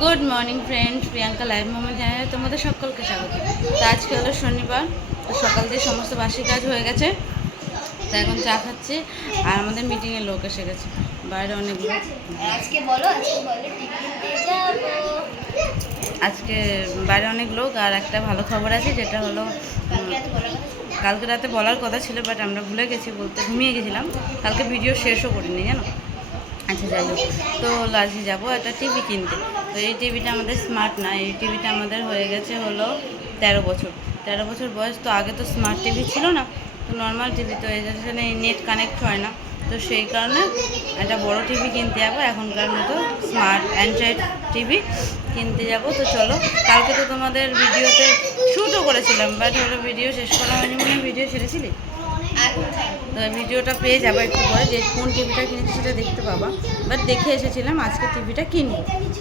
Good morning friends, Priyanka live moment চ্যানেলে তোমাদের সকলকে স্বাগত। তো আজকে হলো শনিবার, তো সকাল দিয়ে সমস্ত বাসি কাজ হয়ে গেছে। তো এখন চা খাচ্ছি আর আমাদের মিটিংয়ের লোক এসে গেছে, বাইরে অনেক লোক। আজকে বাইরে অনেক লোক, আর একটা ভালো খবর আছে, যেটা হলো কালকে রাতে বলার কথা ছিল, বাট আমরা ভুলে গেছি বলতে, ঘুমিয়ে গেছিলাম। কালকে ভিডিও শেষও করিনি জানো। আচ্ছা যাই হোক, তো আজকে যাবো একটা টিভি কিনতে। তো এই টিভিটা আমাদের স্মার্ট না, এই টিভিটা আমাদের হয়ে গেছে হলো 13 বছর। 13 বছর বয়স। তো আগে তো স্মার্ট টিভি ছিল না, তো নর্মাল টিভি, তো এখানে নেট কানেক্ট হয় না। তো সেই কারণে একটা বড় টিভি কিনতে যাবো, এখনকার মতো স্মার্ট অ্যান্ড্রয়েড টিভি কিনতে যাব। তো চলো, কালকে তো তোমাদের ভিডিওতে শ্যুটও করেছিলাম, বাট হলো ভিডিও শেষ করা হয়নি, মনে ভিডিও ছেড়েছিলি। তো ভিডিওটা পেয়ে যাবো একটু পরে, যে কোন টিভিটা কিনেছি সেটা দেখতে পাবা। বাট দেখে এসেছিলাম আজকে টিভিটা কিনবো।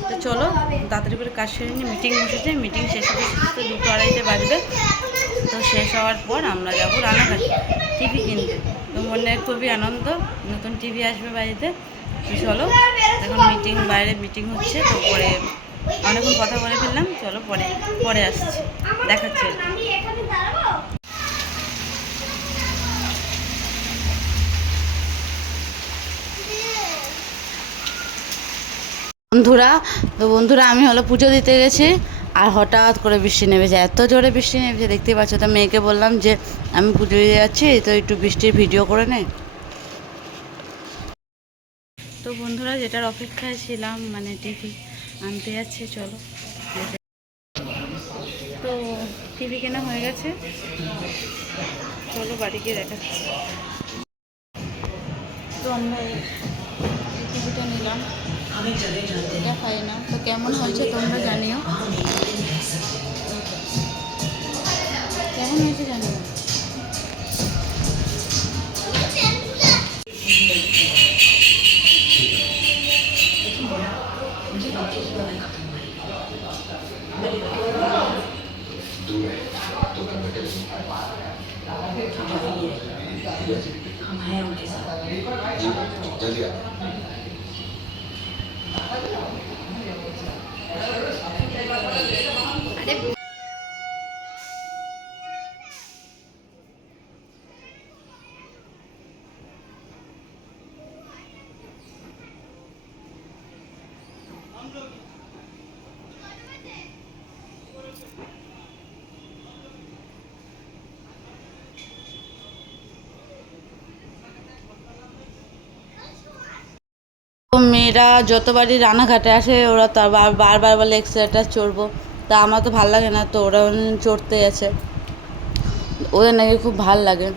তো চলো তাড়াতাড়ি করে কাজ সেরে নিয়ে মিটিং বসেছে, মিটিং শেষ হতে তো 2-2:30 বাজবে। তো শেষ হওয়ার পর আমরা যাবো রানাঘাটে টিভি কিনতে। তো মনে খুবই আনন্দ, নতুন টিভি আসবে বাড়িতে। তো চলো, এখন বাইরে মিটিং হচ্ছে, তো পরে অনেকক্ষণ কথা বলে ফেললাম। চলো পরে পরে আসছি, দেখাচ্ছি। বন্ধুরা আমি হলো পুজো দিতে গেছি, আর হঠাৎ করে বৃষ্টি নেমেছে, এত জোরে বৃষ্টি নেমেছে দেখতে পাচ্ছ। তো মেয়েকে বললাম যে আমি পুজো দিতে যাচ্ছি, তো একটু বৃষ্টির ভিডিও করে নে। তো বন্ধুরা, যেটার অপেক্ষায় ছিলাম, মানে টিভি আনতে যাচ্ছে, চলো। তো টিভি কেনা হয়ে গেছে, চলো বাড়ি গিয়ে দেখাচ্ছি। তো আমরা এই টিভিটা নিলাম, এটা খাই না। তো কেমন হয়েছে তোমরা জানিও, কেমন হয়েছে জানিও। हम हैं उनके साथ, जल्दी आ। মেয়েরা যতবারই রানাঘাটে আসে, ওরা তো বারবার বলে এক্সেলেটার চড়বো। তা আমার তো ভাল লাগে না, তো ওরা চড়তে আছে, ওদের নাকি খুব ভাল লাগে।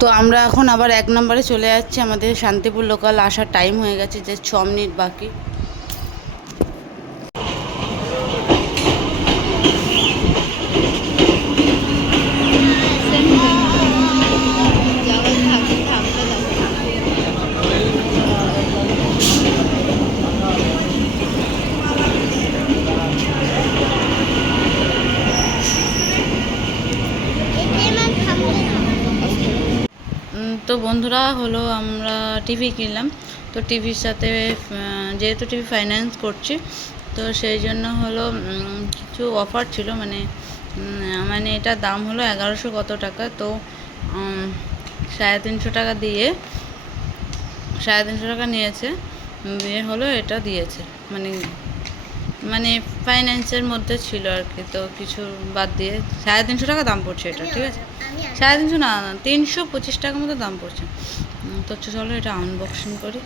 তো আমরা এখন আবার 1 নম্বরে চলে যাচ্ছি, আমাদের শান্তিপুর লোকাল আসার টাইম হয়ে গেছে, যে 6 মিনিট বাকি। তো বন্ধুরা হলো, আমরা টিভি কিনলাম। তো টিভির সাথে যেহেতু টিভি ফাইন্যান্স করছি, তো সেই জন্য হলো কিছু অফার ছিল, মানে এটার দাম হলো 1100 কত টাকা। তো 350 টাকা দিয়ে 350 টাকা নিয়েছে, দিয়ে হলো এটা দিয়েছে, মানে ফাইন্যান্সের মধ্যে ছিল আর কি। তো কিছু বাদ দিয়ে 350 টাকা দাম পড়ছে এটা, ঠিক আছে। 350 না, 325 টাকার মতো দাম পড়ছে। তো চলো এটা আনবক্সিং করি।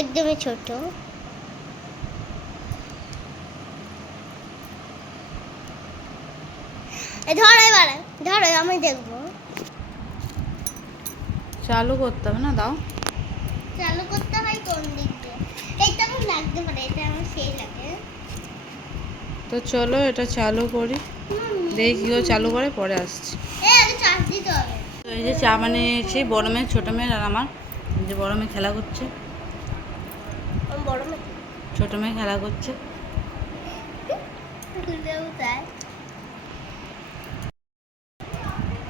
একদমই ছোট। ধরো এবারে, ধরো আমি দেখবো। চালু করতে হবে না, দাও। চালু করতে হয় কোন দিক দিয়ে? এইটা আমার লাগতে পারে, এটা আমার সেই লাগে। তো চলো এটা চালু করি, দেখি কি করে চালু করে, পরে আসছি। আগে চার্জ দিতে হবে। তো এই যে চা বানিয়েছি বড় মেয়ে, ছোটো মেয়ের আর আমার। যে বড় মেয়ে খেলা করছে, আমার বড় মেয়ে ছোট মেয়ে খেলা করছে। খুলেও যায়।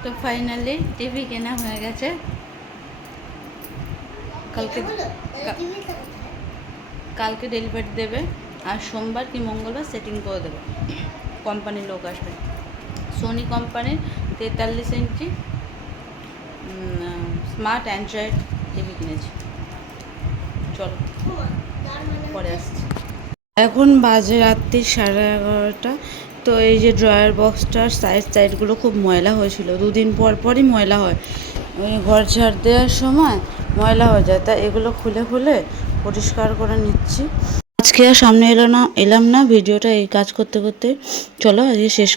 তো ফাইনালি টিভি কেনা হয়ে গেছে। কালকে এটা হলো, কা- টিভিটা কোথায়? কালকে ডেলিভারি দেবে, আর সোমবার কি মঙ্গলবার সেটিং করে দেবে। কোম্পানির লোক আসবে। সোনি কোম্পানির 43 ইঞ্চি স্মার্ট অ্যান্ড্রয়েড টিভি কিনেছি। চলো ওমা, তার মানে পরে আসছি। এখন বাজে রাত্রি 11:30। তো এই যে ড্রয়ার বক্সটার সাইডগুলো খুব ময়লা হয়েছিল, দুদিন পর পরই ময়লা হয়, ওই ঘর ঝাড় দেওয়ার সময় ময়লা হয়ে যায়, তাই এগুলো খুলে খুলে পরিষ্কার করে নিচ্ছি। আজকে আর সামনে এলাম না ভিডিওটা এই কাজ করতে করতে। চলো আজকে শেষ